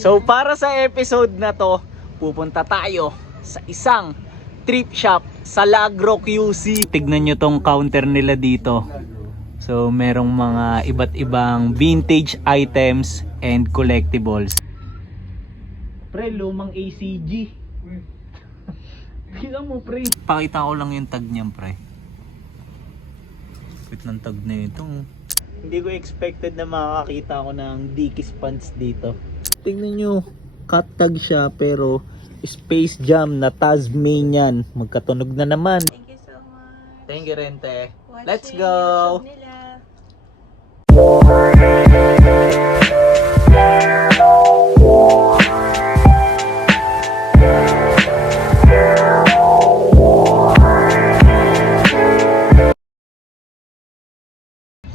So para sa episode na to, pupunta tayo sa isang thrift shop sa Lagro QC. Tignan nyo tong counter nila dito. So merong mga iba't ibang vintage items and collectibles. Pre, lumang ACG. Kita mo pre. Pakita ko lang yung tag niyan pre. Wait ng tag na ito. Hindi ko expected na makakita ko ng Dickies pants dito. Tingnan nyo, cut tag siya pero Space Jam na Tasmanian. Magkatunog na naman. Thank you so much. Thank you Rente. Watching Let's go! YouTube nila.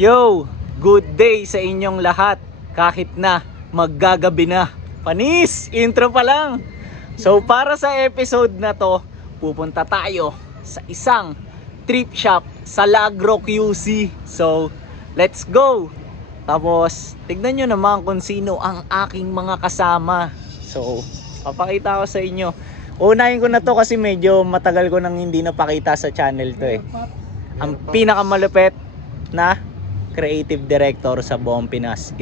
Yo! Good day sa inyong lahat. Kahit na maggagabi na. Panis! Intro pa lang! So para sa episode na to, pupunta tayo sa isang thrift shop sa Lagro QC. So let's go! Tapos tignan nyo naman kung sino ang aking mga kasama. So papakita ko sa inyo. Unahin ko na to kasi medyo matagal ko nang hindi napakita sa channel to eh. Ang pinakamalupit na creative director sa buong Pinas.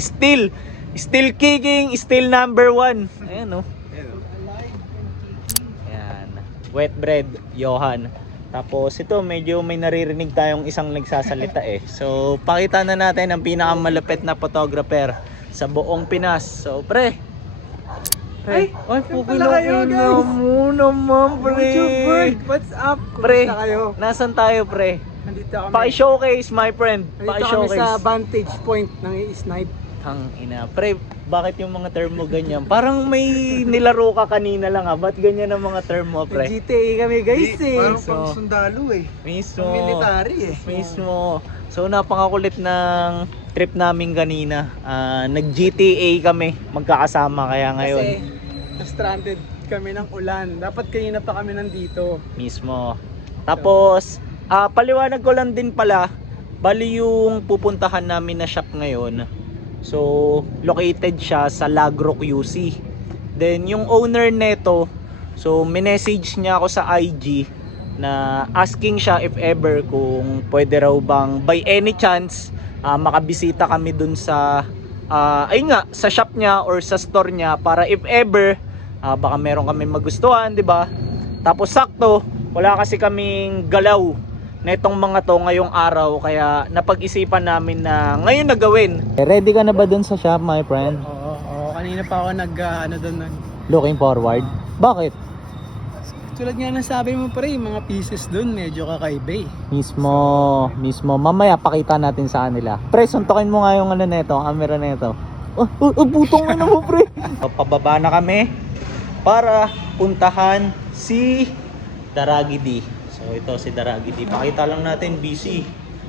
Still kicking, still number 1. Ayan o. Ayan. Wet bread, Johan. Tapos ito medyo may naririnig tayong isang nagsasalita eh. So pakita na natin ang pinakamalupit na photographer sa buong Pinas. So pre. Ay, pukin na mo naman pre. What's up? Pre, Kumusta kayo? nasan tayo pre? Nandito kami. Paki-showcase my friend. Nandito kami Paki-showcase. sa vantage point ng i-snipe. Tang ina. Pre, bakit yung mga term mo ganyan? Parang may nilaro ka kanina lang ah. Ba't ganyan ang mga term mo, pre? GTA kami guys eh. Parang pang sundalo eh. Mismo. Military eh. Mismo. So napakakulit ng trip namin kanina. Nag-GTA kami magkakasama kaya ngayon. Kasi stranded kami ng ulan. Dapat kanina pa kami nandito. Mismo. Tapos, paliwanag ko lang din pala, bali yung pupuntahan namin na shop ngayon. So, located siya sa Lagro QC. Then, yung owner neto, so, minessage niya ako sa IG na asking siya if ever kung pwede raw bang by any chance makabisita kami dun sa sa shop niya or sa store niya para if ever baka meron kami magustuhan, 'di ba? Tapos sakto, wala kasi kaming galaw netong mga to ngayong araw kaya napag-isipan namin na ngayon na gawin. Ready ka na ba dun sa shop, my friend? Oo. Kanina pa ako doon. Looking forward. Bakit? Tulad nga ng sabi mo pre, mga pieces doon medyo kakaiba eh. Mismo. Mamaya pakita natin sa kanila. Pre, suntokin mo nga yung ano neto, camera neto. Putong na mo, pre. Pababa na kami para puntahan si Daragi D. So ito si Daragi D. Pakita lang natin, busy.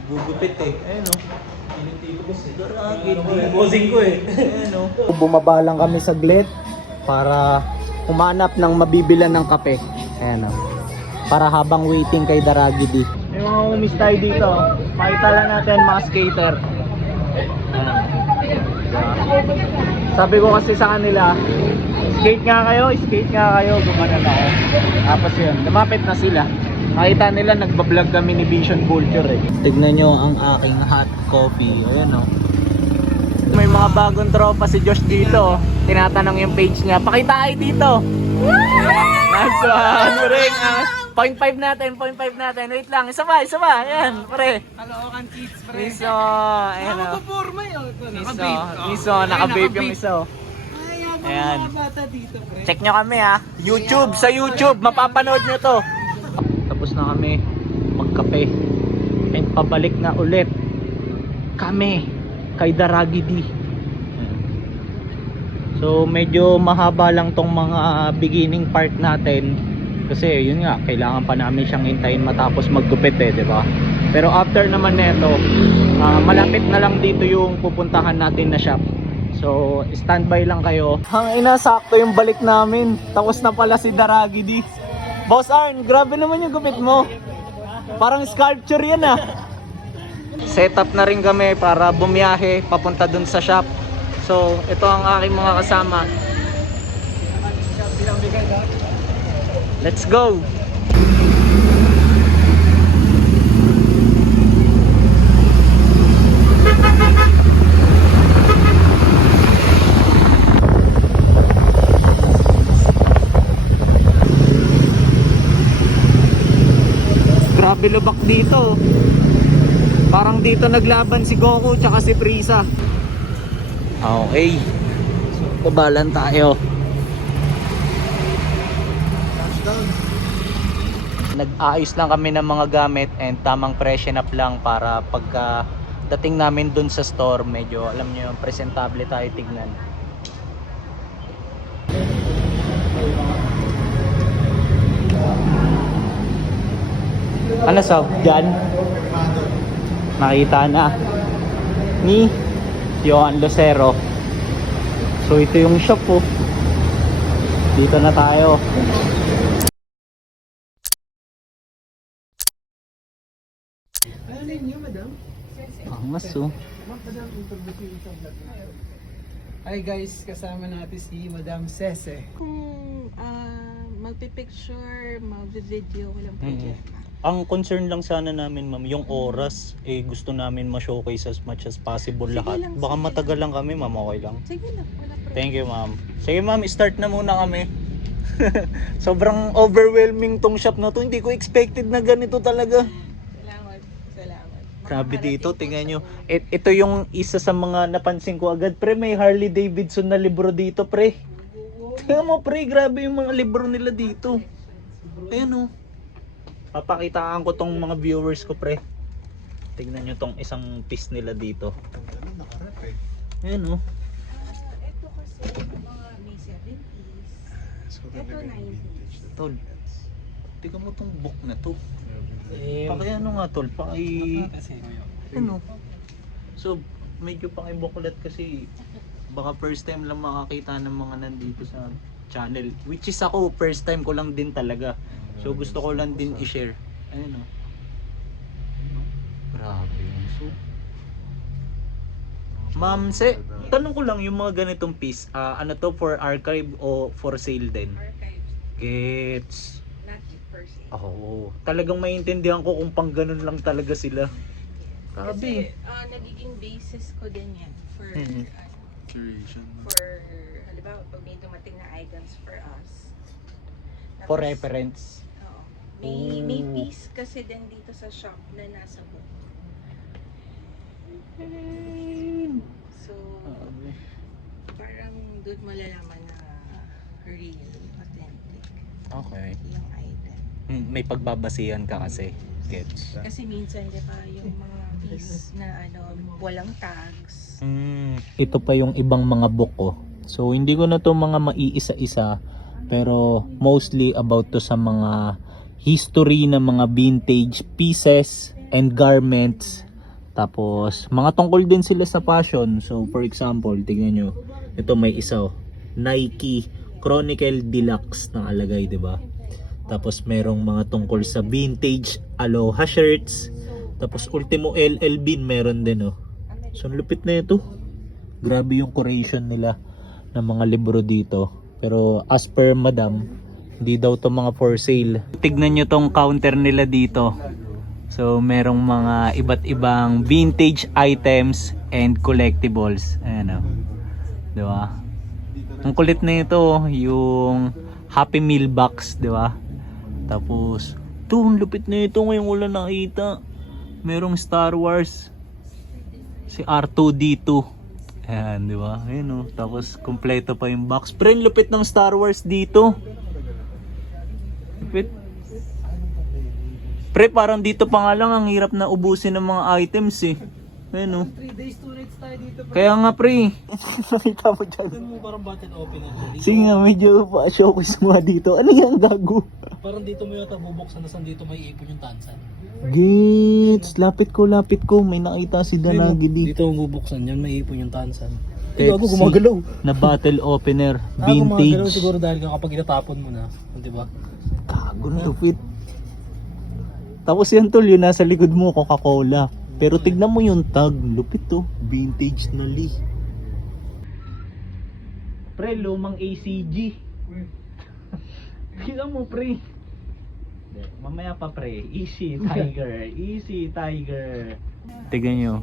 Gugupit eh. Ayun o. Si Daragi D. Posing ko eh. Ayun o. Bumaba lang kami saglit para humanap ng mabibilan ng kape. Ayan o. Para habang waiting kay Daragi D. May mga umis tayo dito. Pakita lang natin mga skater. Sabi ko kasi sa kanila, skate nga kayo, gumana na ako. Tapos yun, lumapit na sila. Nakita nila nagbablog kami ni Vision Culture eh. Tignan nyo ang aking hot coffee. Ayan o. May mga bagong tropa si Josh dito. Tinatanong yung page niya. Pakita kayo dito. Nice one, ring. 0.5 natin. Wait lang, isa pa. Ayan, pare. Kalookan kids pre. Miso, ayan o. Nakapurma yun. Miso, naka-vape yung miso. Ayan. Mga bata dito pre. Check nyo kami ha. Sa YouTube, mapapanood nyo to. Tapos na kami magkape. And pabalik na ulit kami kay Daragi D. So medyo mahaba lang tong mga beginning part natin. Kasi yun nga, kailangan pa namin siyang hintayin matapos maggupit eh, 'di ba? Pero after naman nito, malapit na lang dito yung pupuntahan natin na shop. So, standby lang kayo. Hang ina, sakto yung balik namin. Tapos na pala si Daragi D. Boss Arn, grabe naman yung gupit mo. Parang sculpture yan ah. Set up na rin kami para bumiyahe papunta dun sa shop. So, ito ang aking mga kasama. Let's go! Grabe lubak dito. Parang dito naglaban si Goku tsaka si Frieza. Okay. So, babalan tayo. Nag-aayos lang kami ng mga gamit and tamang freshen up lang para pagka dating namin dun sa store, medyo alam nyo yung presentable tayo tignan. Ano sa dyan? Nakita na ni Johan Lucero. So ito yung shop po. Dito na tayo. Ano yun niyo, madam? Angas oh. Madam, introduce sa vlog. Hi guys, kasama natin si Madam Cece. Kung magpipicture, magvi-video, walang problema. Ang concern lang sana namin ma'am, yung oras, gusto namin ma-showcase as much as possible Sige lahat. lang, Baka sige matagal lang kami ma'am, okay lang. Sige na, wala problema. Thank you ma'am. Sige ma'am, start na muna kami. Sobrang overwhelming tong shop na to. Hindi ko expected na ganito talaga. Salamat, salamat. Grabe dito, Makakarating po tingnan sa nyo. una. Ito yung isa sa mga napansin ko agad. Pre, may Harley Davidson na libro dito, pre. Tingnan mo, pre, grabe yung mga libro nila dito. Ayan o. Papakitaan ko tong mga viewers ko, pre. Tignan nyo tong isang piece nila dito. Ayan o. Ito kasi mga may 70s. Ito 90s. Tol, tignan mo tong book na to. Ano nga tol, ano? So, medyo pakibuklat kasi baka first time lang makakita ng mga nandito sa channel. Which is ako, first time ko lang din talaga. So, gusto ko lang din i-share. Ayun o. Grabe yun. So, ma'am, tanong ko lang yung mga ganitong piece. Ano to, for archive o for sale din? Archives, Gets. not per se. Oo. Talagang maintindihan ko kung pang ganun lang talaga sila. Grabe. Kasi nagiging basis ko din yan for, Mhm. for halimbawa, pag may dumating na items for us. For Tapos, reference. Oo. May Oh. piece kasi din dito sa shop na nasa book. So, parang doon malalaman na real, authentic Okay. yung item. May pagbabasihan ka kasi. Gets. Kasi minsan, di ba, yung mga piece na walang tags. Ito pa yung ibang mga book ko. So hindi ko na to mga maiisa-isa, pero mostly about to sa mga history ng mga vintage pieces and garments. Tapos mga tungkol din sila sa fashion. So for example, tignan nyo, ito may isa, Nike Chronicle Deluxe na alagay, 'di ba? Tapos merong mga tungkol sa vintage Aloha shirts. Tapos Ultimo LL Bean meron din, oh. So ang lupit na ito. Grabe yung curation nila ng mga libro dito. Pero as per madam, hindi daw to mga for sale. Tignan nyo tong counter nila dito. So merong mga iba't ibang vintage items and collectibles. Ayan, oh. Diba? Ang kulit na ito, yung Happy Meal box, diba? Tapos, ang lupit na ito ngayon wala nakita. Merong Star Wars. Si R2-D2. Ayan, di ba? Ayan, oh. Tapos, kompleto pa yung box. Pero yung lupit ng Star Wars dito. Lupit. Pre, parang dito pa nga lang ang hirap na ubusin ng mga items eh. Ayan, oh. 3 days, 2 nights tayo dito. Kaya nga, pre. Nakita mo dyan. Doon mo parang bottle opener. Sige nga, medyo pa-showcase mo nga dito. Ano yung gago? Parang dito mo yata bubuksan na saan dito may ipon yung tansan. Gits, lapit ko. May nakita si Danagi dito. Dito mo bubuksan yan, may ipon yung tansan. Pepsi na bottle opener, Gumagalaw vintage. siguro dahil kapag itatapon mo na, di ba? Gago na lupit. Tapos yan tol, yun nasa likod mo, Coca-Cola. Pero tignan mo yung tag, lupit to, vintage na li. Pre, lumang ACG. Kaya mo, pre. Hindi, mamaya pa, pre. Easy, tiger. Easy, tiger. Tignan nyo.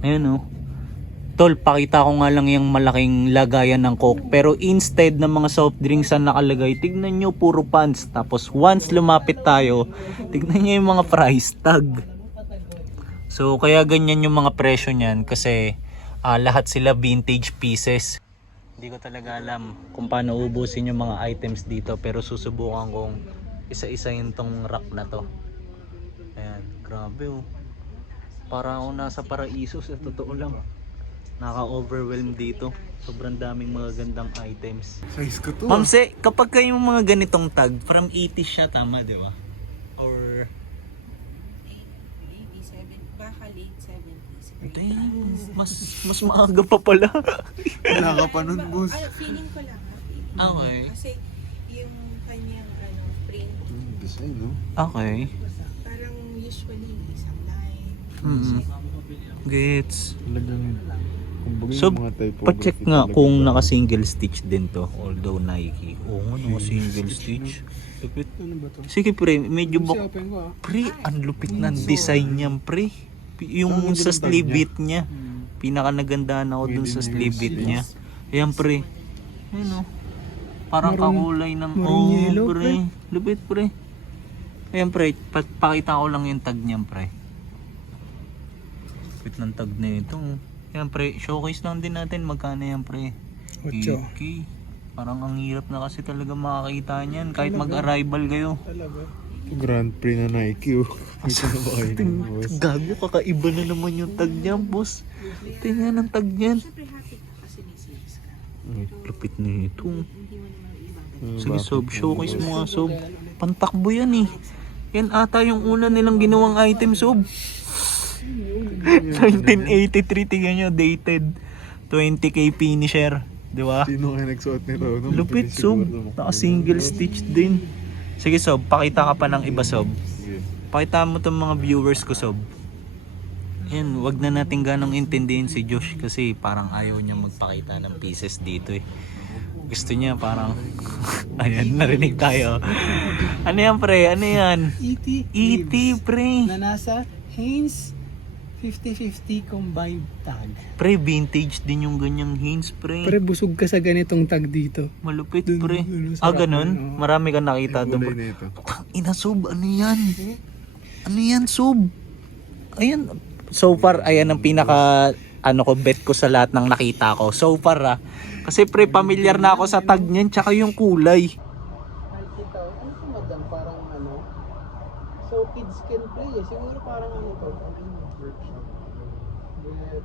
Ayan, oh. Tol, pakita ko nga lang yung malaking lagayan ng Coke. Pero instead ng mga soft drinks na nakalagay, tignan nyo puro pants. Tapos once lumapit tayo, tignan nyo yung mga price tag. So kaya ganyan yung mga presyo niyan kasi lahat sila vintage pieces. Hindi ko talaga alam kung paano ubusin yung mga items dito. Pero susubukan kong isa-isahin tong rack na to. Ayan, grabe oh. Para ako nasa paraiso sa totoo lang. Naka-overwhelm dito. Sobrang daming mga gandang items. Size ko to. Mamse, kapag kayo yung mga ganitong tag, from 80s siya, tama, di ba? Or... 87, baka late 70s. Damn, mas maaga pa pala. Wala ka pa nun, boss. Feeling ko lang. Okay. Kasi yung kanyang print, Design, no? Okay. parang usually isang line. Gets. Talagang, kumbaga So, yung mga typography pa-check nga talaga kung ba? naka-single stitch din to. Although Nike. Oo nga, naka-single stitch. Lupit. Ano ba to? Sige pre, medyo Kasi bak... open ko ah. Pre, ang lupit ng design niyan pre. Yung sa sleeve bit niya. Pinaka nagandahan ako dun sa sleeve bit niya. Ayan pre. Ayan o. Parang kakulay ng... marong yellow, pre. Lupit pre. Ayan pre, pakita ko lang yung tag niyan pre. Lupit ng tag na ito. Ayan pre, showcase lang din natin magkano yan pre. 8. Okay. Parang ang hirap na kasi talaga makakita niyan kahit mag-arrival kayo. Talaga. Grand Prix na Nike oh. Ito na ba kayo ng boss? Gago, kakaiba na naman yung tag niyan, boss. Tingnan ang tag niyan. Siyempre happy ka kasi may sales ka. Lupit na ito. Hindi mo naman ibang. Sige, Sob, showcase mo nga, Sob. Pantakbo yan eh. Yan ata yung una nilang ginawang item, Sob. 1983, tingnan nyo, dated. 20k finisher. Di ba? Sino kaya nagsuot nito? No? Lupit, Sob. Naka single stitch din. Sige, Sob, pakita ka pa ng iba, Sob. Sige. Pakita mo itong mga viewers ko, Sob. Yan, wag na natin ganong intindihin si Josh kasi parang ayaw niya magpakita ng pieces dito eh. Gusto niya parang ayan, narinig tayo. Ano yan pre? Ano yan? E.T. E.T. pre. Na nasa Hanes 50-50 combined tag. Pre, vintage din yung ganyang Hanes pre. Pre, busog ka sa ganitong tag dito. Malupit Dun, pre. dun, sa Ganun? rack, no? Marami kang nakita doon pre. na ito. Ina Sob, ano yan? Ano yan Sob? Ayan. So far, ayan ang pinaka bet ko sa lahat ng nakita ko. So far kasi pre, familiar na ako sa tag niyan tsaka yung kulay. Nakikita ko, ano sa madam? Parang ano? So kids can play eh. Siguro parang ano to? Workshop. But,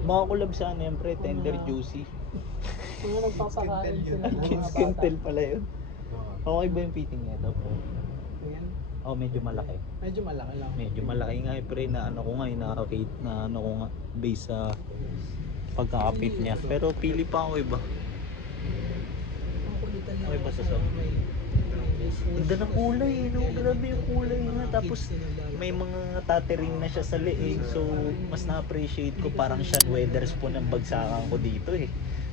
Mga collab sa ano yan pre, tender juicy. mga nagpapakain sila ng Kids mga can bata. tell pala yun. Okay ba yung fitting nito po? Ayan. Oh, medyo malaki. Medyo malaki lang. Medyo malaki nga pre na ano ko nga, na-rate na ano ko nga based sa pagkakapit niya. Pero pili pa ako iba. Ang kulitan lang. Okay ba sa sob? Ganda ng kulay eh, no? Grabe yung kulay nga. Tapos may mga tattering na siya sa leeg. So mas na-appreciate ko parang Sean Weatherspoon ang bagsakan ko dito eh.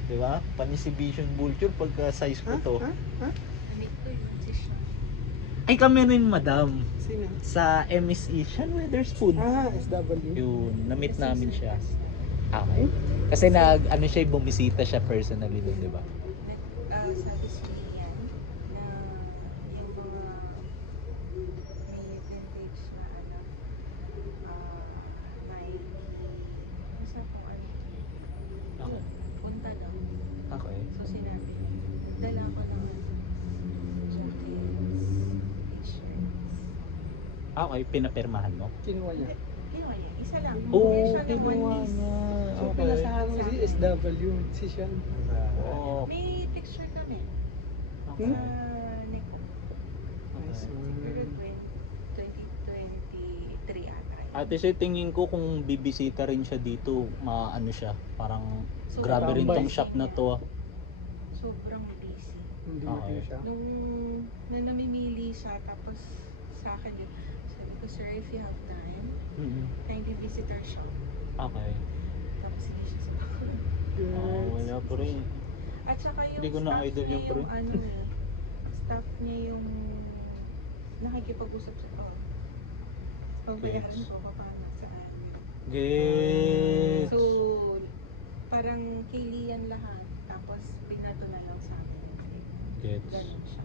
Diba? Panisivision Vulture pagka size ko to. Namit ko yun si Sean. Ay kami rin madam. Sino? Sa MSE, Sean Weatherspoon. SW. Yun, na-meet namin siya. Okay. Kasi ano siya, bumisita siya personally doon, di ba? Sabi sa yan na yung mga may vintage na may basta kung ano Okay. punta daw. Okay. So sinabi, dala ko ng jackets, t-shirts. Okay, pinapirmahan mo? Kinuha niya. Kinuha niya, isa lang. Oo, Kaya siya ng one kinuha piece. niya. So Okay. pinasahan mo si SW. Si Sean. Oo. May picture kami Okay. sa Neko. Nice one. Pero 2023 ata. Ate siya, tingin ko kung bibisita rin siya dito, maano siya, parang So, grabe rin tong tambay. shop na to. Sobrang busy. Hindi Okay. siya. Nung namimili siya, tapos sa akin yun, sabi ko, sir, if you have time, kindly visit our shop. Okay. Tapos hindi siya sa Wala pa rin. At saka yung Hindi ko na staff idol niya yung pre. ano eh, staff niya yung nakikipag-usap sa babayaran ko paano sa kanya. Gets. So, parang kay Lian lahat. Tapos, pinato na lang sa akin. Gets. Ganun siya.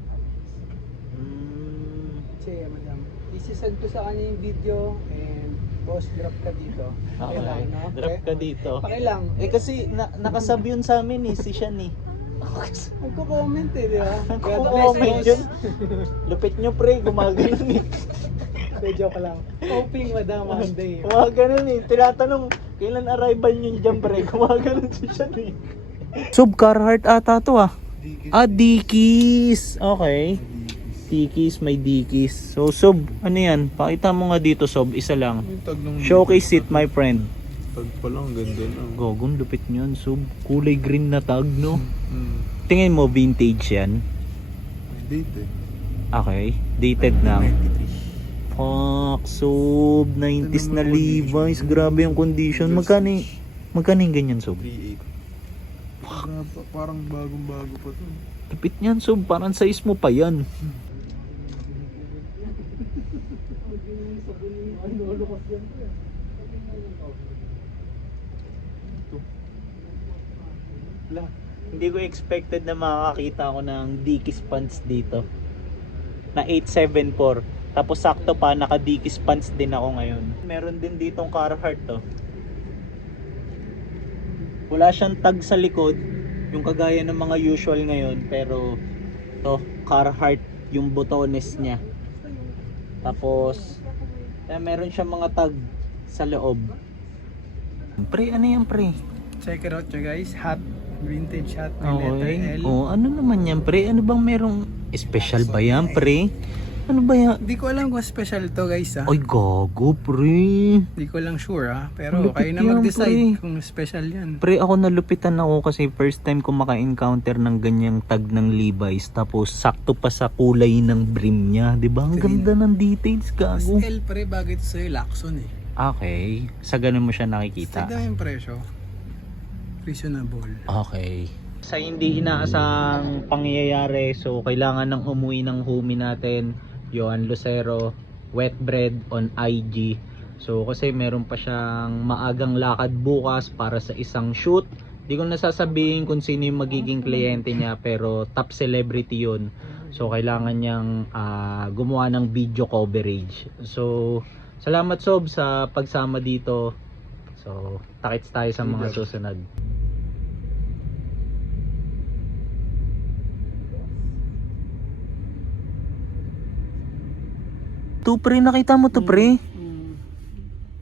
Sige, madam. Isisend ko sa kanya yung video and boss, drop ka dito. Okay. lang, no? Drop ka dito. Pakilang. Kasi nakasab yun sa amin eh, si Sian eh. Nagko-comment eh, di ba? Nagko-comment yun. Lupit nyo pre, gumagano eh. Hindi, joke lang. Hoping, madam, Monday. Gumagano eh. Tinatanong, kailan arrival nyo dyan pre? Gumagano si Sian eh. Sub Carhartt ata to ah. Dickies. Okay. Dickies, may Dickies. So Sub, ano yan? Pakita mo nga dito Sub, isa lang. Showcase it my friend. Tag pa lang, ganda na. Gogong lupit nyo Sub. Kulay green na tag no? Tingin mo vintage yan? May date eh. Okay, dated na. Fuck, Sub, 90s na Levi's. Grabe yung condition. Magkano yung ganyan Sub? 3.8. Parang bagong-bago pa to. Lupit niyan Sub, parang size mo pa yan. Hindi ko expected na makakita ako ng Dickies pants dito na 874. Tapos sakto pa, naka Dickies pants din ako ngayon. Meron din ditong Carhartt to. Wala siyang tag sa likod, yung kagaya ng mga usual ngayon, pero to Carhartt yung botones niya. Tapos meron siyang mga tag sa loob. Pre, ano yan pre? Check it out nyo guys. Hat. Vintage hat. May letter Okay. L. Oh, ano naman yan pre? Ano bang merong special ba yan pre? Ano ba yan? Di ko alam kung special to guys Ay gago pre. Di ko lang sure Pero Lupit kayo na yan, mag-decide pre. kung special yan. Pre, ako nalupitan ako kasi first time ko maka-encounter ng ganyang tag ng Levi's. Tapos sakto pa sa kulay ng brim niya. Diba? Ang ganda ng details Mas gago. L pre, bagay ito sa'yo Lacson eh. Okay. Sa ganun mo siya nakikita. Tignan yung presyo. Reasonable. Okay. Sa hindi inaasang pangyayari, so kailangan ng umuwi ng homie natin, Johan Lucero, wet bread on IG. So kasi meron pa siyang maagang lakad bukas para sa isang shoot. Di ko nasasabihin kung sino yung magiging kliyente niya, pero top celebrity yun. So kailangan niyang gumawa ng video coverage. So salamat Sob sa pagsama dito. So takits tayo sa mga susunod. To pre, nakita mo to pre?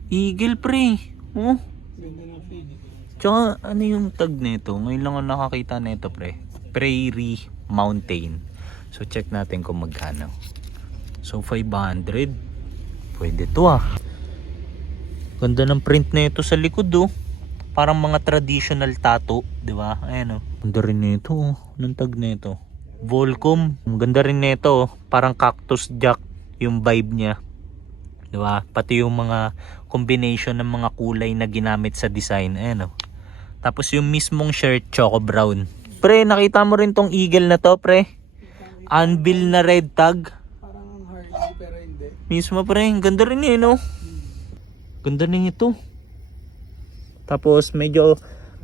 Eagle pre. Oh. Ganda ng feed. Tsaka ano yung tag nito? Ngayon lang ako nakakita nito pre. Prairie Mountain. So check natin kung magkano. So 500. Pwede to ah. Ganda ng print nito sa likod oh. Parang mga traditional tattoo, di ba? Ayan oh. Ganda rin nito oh. Anong tag nito? Volcom. Ang ganda rin nito oh. Parang Cactus Jack yung vibe niya. Diba? Pati yung mga combination ng mga kulay na ginamit sa design. Ayan o. Tapos yung mismong shirt, choco brown. Pre, nakita mo rin tong eagle na to, pre? Anvil na red tag. Parang Harley pero hindi. Mismo pre, ganda rin eh, no? Ganda rin ito. Tapos medyo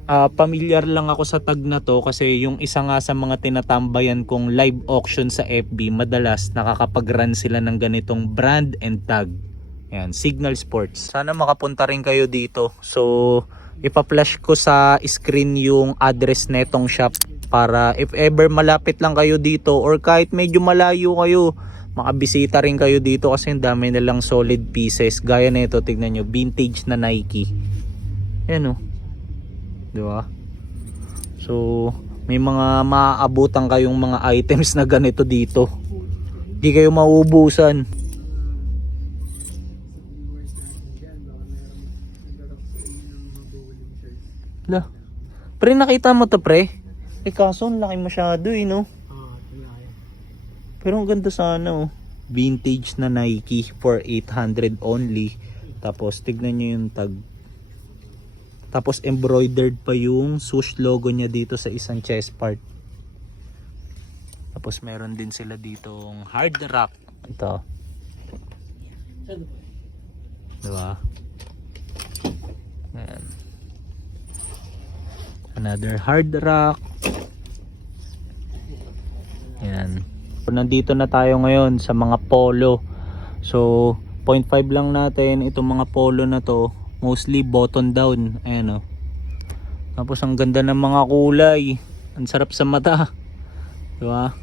pamilyar lang ako sa tag na to kasi yung isa nga sa mga tinatambayan kong live auction sa FB, madalas nakakapag-run sila ng ganitong brand and tag. Ayan, Signal Sports. Sana makapunta rin kayo dito. So, ipa-flash ko sa screen yung address netong shop para if ever malapit lang kayo dito or kahit medyo malayo kayo, makabisita rin kayo dito kasi ang dami nilang solid pieces. Gaya nito, tignan nyo, vintage na Nike. Ayan o. Diba? So, may mga maaabutan kayong mga items na ganito dito. Di kayo mauubusan. La. Pre, nakita mo to pre? Eh kaso, ang laki masyado eh, no? Pero ang ganda sana oh. Vintage na Nike for 800 only. Tapos, tignan nyo yung tag. Tapos embroidered pa yung swoosh logo niya dito sa isang chest part. Tapos meron din sila ditong hard rock. Ito. Diba? Ayan. Another hard rock. Ayan. Nandito na tayo ngayon sa mga polo. So 0.5 lang natin itong mga polo na to, mostly button down. Ayan o. Tapos ang ganda ng mga kulay, ang sarap sa mata, diba?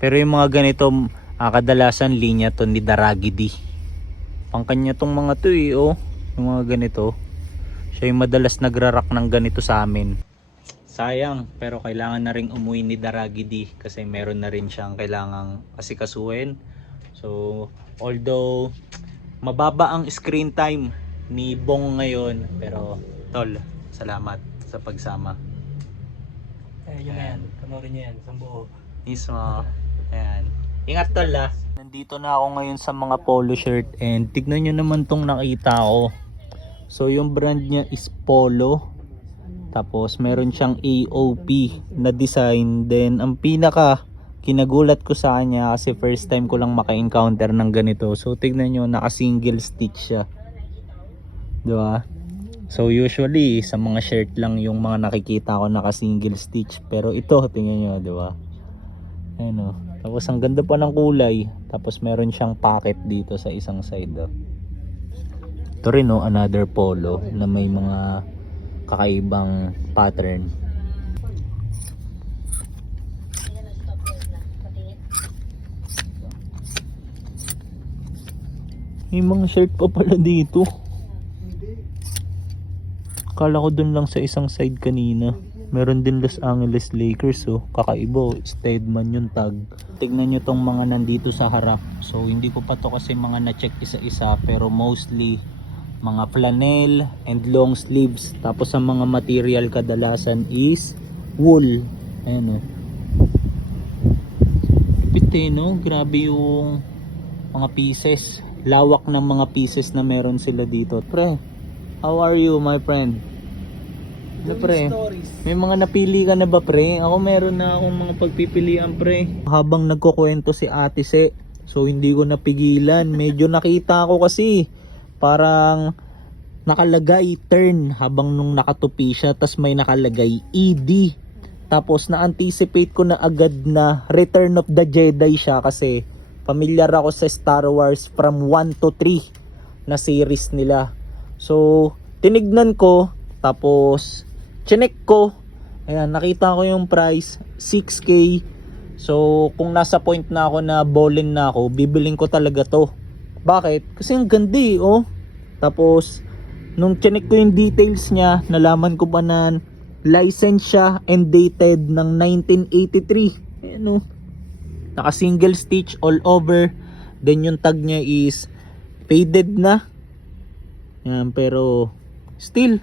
Pero yung mga ganito kadalasan linya to ni Daragidi. Pangkanya tong mga to oh. Yung mga ganito, siya yung madalas nagrarak ng ganito sa amin. Sayang, pero kailangan na ring umuwi ni Daragidi kasi meron na rin siyang kailangang asikasuhin. So although mababa ang screen time ni Bong ngayon, pero tol, salamat sa pagsama. Yun na yan, panoorin nyo yan, isang buo. Mismo. Ayan. Ingat tol ah. Nandito na ako ngayon sa mga polo shirt and tignan nyo naman tong nakita ko. So yung brand niya is Polo. Tapos meron siyang AOP na design. Then ang pinaka kinagulat ko sa kanya kasi first time ko lang maka-encounter ng ganito. So tignan nyo, naka single stitch siya. Diba? So usually sa mga shirt lang yung mga nakikita ko naka single stitch. Pero ito tingnan nyo, diba? Ayan o. Tapos ang ganda pa ng kulay. Tapos meron siyang pocket dito sa isang side. Oh. Ito rin oh, another polo na may mga kakaibang pattern. May mga shirt pa pala dito. Akala ko dun lang sa isang side kanina. Meron din Los Angeles Lakers oh. Kakaiba, Stedman yung tag. Tignan nyo tong mga nandito sa harap. So hindi ko pa to kasi mga na-check isa-isa, pero mostly mga flannel and long sleeves. Tapos ang mga material kadalasan is wool. Ayan oh. Ipit no? Grabe yung mga pieces. Lawak ng mga pieces na meron sila dito. Pre, how are you my friend? Ano pre? May mga napili ka na ba pre? Ako meron na akong mga pagpipilian pre. Habang nagkukwento si Ate Se, so hindi ko napigilan. Medyo nakita ko kasi parang nakalagay turn habang nung nakatupi siya, tas may nakalagay ED. Tapos na-anticipate ko na agad na Return of the Jedi siya kasi familiar ako sa Star Wars from 1 to 3 na series nila. So tinignan ko, tapos chinek ko, ayan, nakita ko yung price 6K. So kung nasa point na ako na ballin na ako, bibiling ko talaga to. Bakit? Kasi ang ganda oh. Tapos nung chinek ko yung details niya, nalaman ko pa na license siya and dated ng 1983. Ayan oh. Naka single stitch all over. Then yung tag niya is faded na. Yan, pero still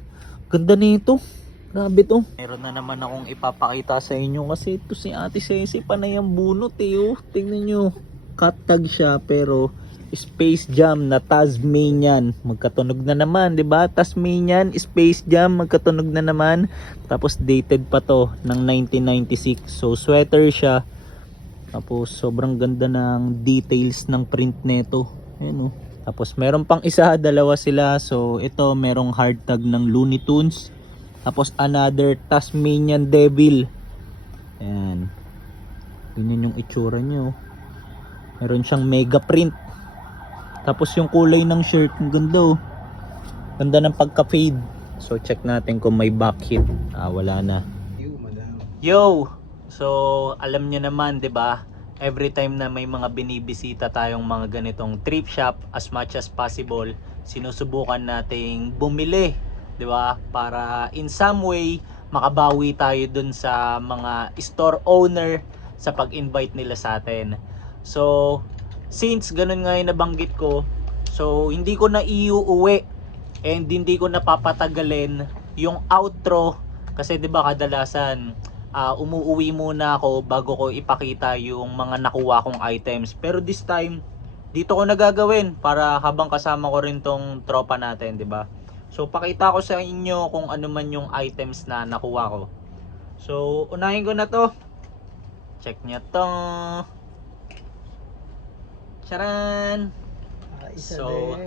ganda nito. Grabe to. Meron na naman akong ipapakita sa inyo kasi ito si Ate Ceci panay ang bunot oh. Tingnan nyo. Cut tag siya pero Space Jam na Tasmanian. Magkatunog na naman, 'di ba? Tasmanian, Space Jam, magkatunog na naman. Tapos dated pa to ng 1996. So sweater siya. Tapos sobrang ganda ng details ng print nito. Ayan oh. Tapos meron pang isa, dalawa sila. So ito merong hard tag ng Looney Tunes. Tapos another Tasmanian Devil. Ayan. Ganyan yung itsura nyo. Meron siyang mega print. Tapos yung kulay ng shirt, ang ganda oh. Ganda ng pagka-fade. So check natin kung may back hit. Wala na. Yo! So, alam niyo naman, 'di ba? Every time na may mga binibisita tayong mga ganitong thrift shop, as much as possible, sinusubukan nating bumili, 'di ba? Para in some way makabawi tayo dun sa mga store owner sa pag-invite nila sa atin. So, since ganun nga yung nabanggit ko, so hindi ko na iuuwi and hindi ko napapatagalin yung outro kasi 'di ba kadalasan umuuwi muna ako bago ko ipakita yung mga nakuha kong items. Pero this time, dito ko nagagawin para habang kasama ko rin tong tropa natin, 'di ba? So pakita ko sa inyo kung ano man yung items na nakuha ko. So unahin ko na 'to. Check nyo to. Charan! So,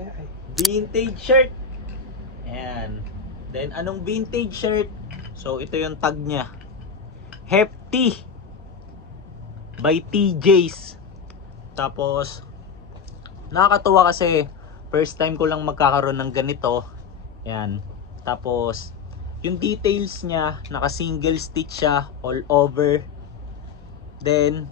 vintage shirt. Ayan. Then, anong vintage shirt? So, ito yung tag niya. Hefty by TJ's. Tapos, nakakatuwa kasi first time ko lang magkakaroon ng ganito. Ayan. Tapos, yung details niya, naka single stitch siya all over. Then,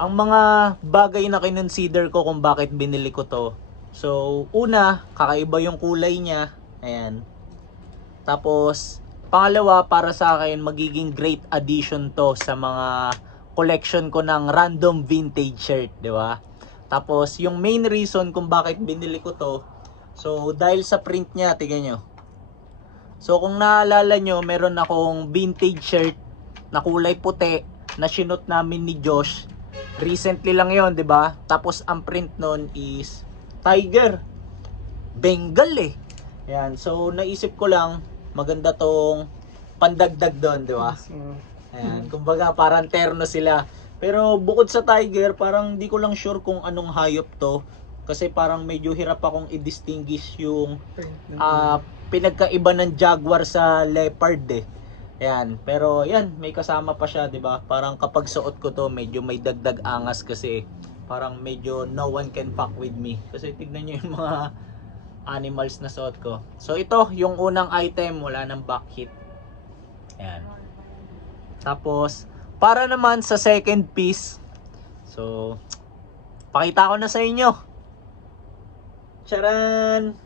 ang mga bagay na kinonsider ko kung bakit binili ko to. So, una, kakaiba yung kulay niya. Ayan. Tapos, pangalawa, para sa akin, magiging great addition to sa mga collection ko ng random vintage shirt, di ba? Tapos, yung main reason kung bakit binili ko to, so, dahil sa print niya, tingnan nyo. So, kung naalala nyo, meron akong vintage shirt na kulay puti na sinot namin ni Josh. Recently lang yon, di ba? Tapos, ang print nun is tiger. Bengal eh. Ayan. So, naisip ko lang, maganda tong pandagdag doon, di ba? Ayan. Kumbaga, parang terno sila. Pero, bukod sa tiger, parang di ko lang sure kung anong hayop to. Kasi parang medyo hirap akong i-distinguish yung pinagkaiba ng jaguar sa leopard eh. Ayan. Pero, yan. May kasama pa siya, di ba? Parang kapag suot ko to, medyo may dagdag angas kasi parang medyo no one can fuck with me. Kasi tignan nyo yung mga animals na suot ko. So ito, yung unang item, wala nang back hit. Ayan. Tapos, para naman sa second piece, so, pakita ko na sa inyo. Charan!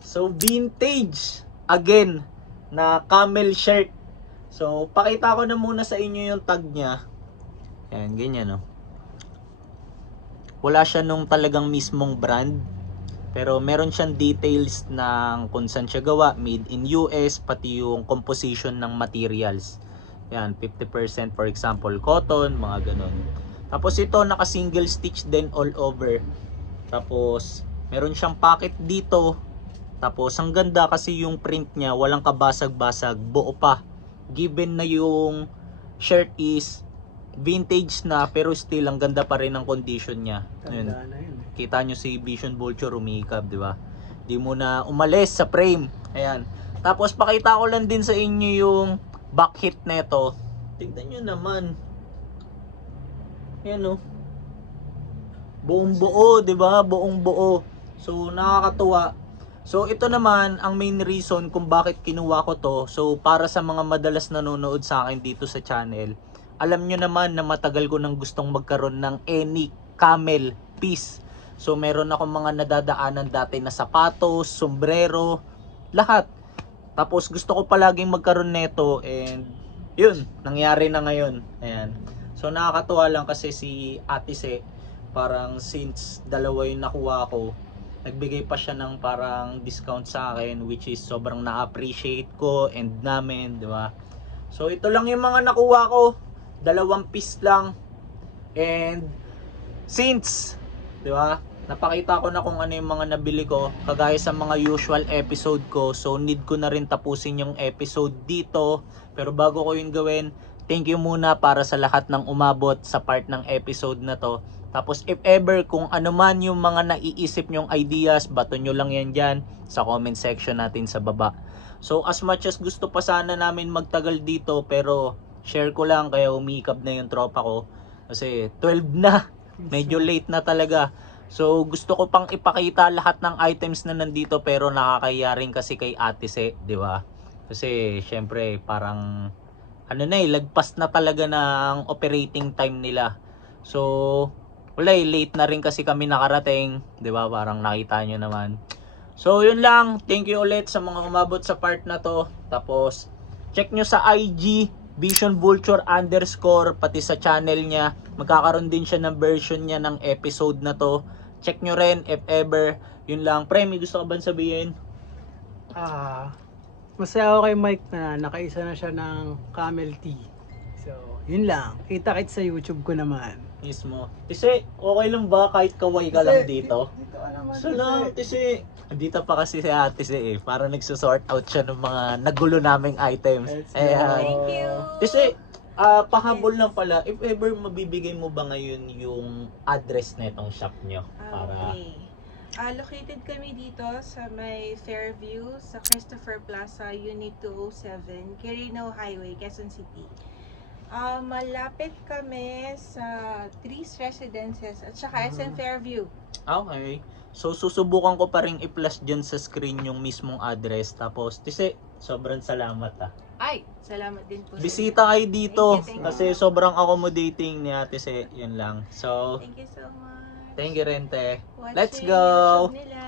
So, vintage, again, na camel shirt. So, pakita ko na muna sa inyo yung tag niya. Ayan, ganyan, no? Wala siya nung talagang mismong brand. Pero meron siyang details ng kung saan siya gawa, made in US, pati yung composition ng materials. Yan, 50% for example cotton, mga ganun. Tapos ito naka single stitch din all over. Tapos meron siyang pocket dito. Tapos ang ganda kasi yung print niya, walang kabasag-basag, buo pa. Given na yung shirt is vintage na pero still ang ganda pa rin ang condition niya. Ayun. Kita nyo si Vision Vulture umikab, di ba? Di mo na umalis sa frame. Ayan. Tapos pakita ko lang din sa inyo yung back hit nito. Tignan nyo naman. Ayan, oh. Buong buo, di ba? Buong buo. So nakakatuwa. So ito naman ang main reason kung bakit kinuha ko to. So para sa mga madalas nanonood sa akin dito sa channel, alam nyo naman na matagal ko nang gustong magkaroon ng any camel piece. So meron akong mga nadadaanan dati na sapatos, sombrero, lahat. Tapos gusto ko palaging magkaroon nito and yun, nangyari na ngayon. Ayan. So nakakatuwa lang kasi si Ate Se, parang since dalawa yung nakuha ko, nagbigay pa siya ng parang discount sa akin, which is sobrang na-appreciate ko and namin, di ba? So ito lang yung mga nakuha ko, 2 piece lang. And since, di ba, napakita ko na kung ano yung mga nabili ko, kagaya sa mga usual episode ko, so need ko na rin tapusin yung episode dito. Pero bago ko yun gawin, thank you muna para sa lahat ng umabot sa part ng episode na to. Tapos if ever kung ano man yung mga naiisip nyong ideas, bato nyo lang yan dyan sa comment section natin sa baba. So as much as gusto pa sana namin magtagal dito, pero share ko lang kaya umikab na yung tropa ko. Kasi 12 na, medyo late na talaga. So gusto ko pang ipakita lahat ng items na nandito pero nakakahiya rin kasi kay Ate Se, di ba? Kasi syempre parang ano na lagpas na talaga ng operating time nila. So wala late na rin kasi kami nakarating, 'di ba? Parang nakita nyo naman. So yun lang, thank you ulit sa mga umabot sa part na to. Tapos check nyo sa IG Vision Vulture _ pati sa channel niya. Magkakaroon din siya ng version niya ng episode na to. Check nyo rin if ever. Yun lang. Pre, may gusto ka ba sabihin? Masaya ako kay Mike na nakaisa na siya ng camel tea. So, yun lang. Kita-kits sa YouTube ko naman. Mismo. Tise, okay lang ba kahit kaway ka lang dito? Dito ka naman. So lang, Tise. Dito pa kasi si Ate Se eh. Para nagsosort out siya ng mga nagulo naming items. Let's go. Ayan. Thank you. Tise, Pahabol lang pala, if ever mabibigay mo ba ngayon yung address na itong shop nyo? Para... Okay. Located kami dito sa may Fairview, sa Christopher Plaza, Unit 207, Quirino Highway, Quezon City. Malapit kami sa Trees Residences at saka SM Fairview. Okay. So, susubukan ko pa rin i-flash dyan sa screen yung mismong address. Tapos, Tise, sobrang salamat Ay, salamat din po. Bisita kayo dito. Thank you. Kasi sobrang accommodating ni Ate Se. Yun lang. So, Thank you so much. thank you, Rente. Watching Let's go! yung shop nila.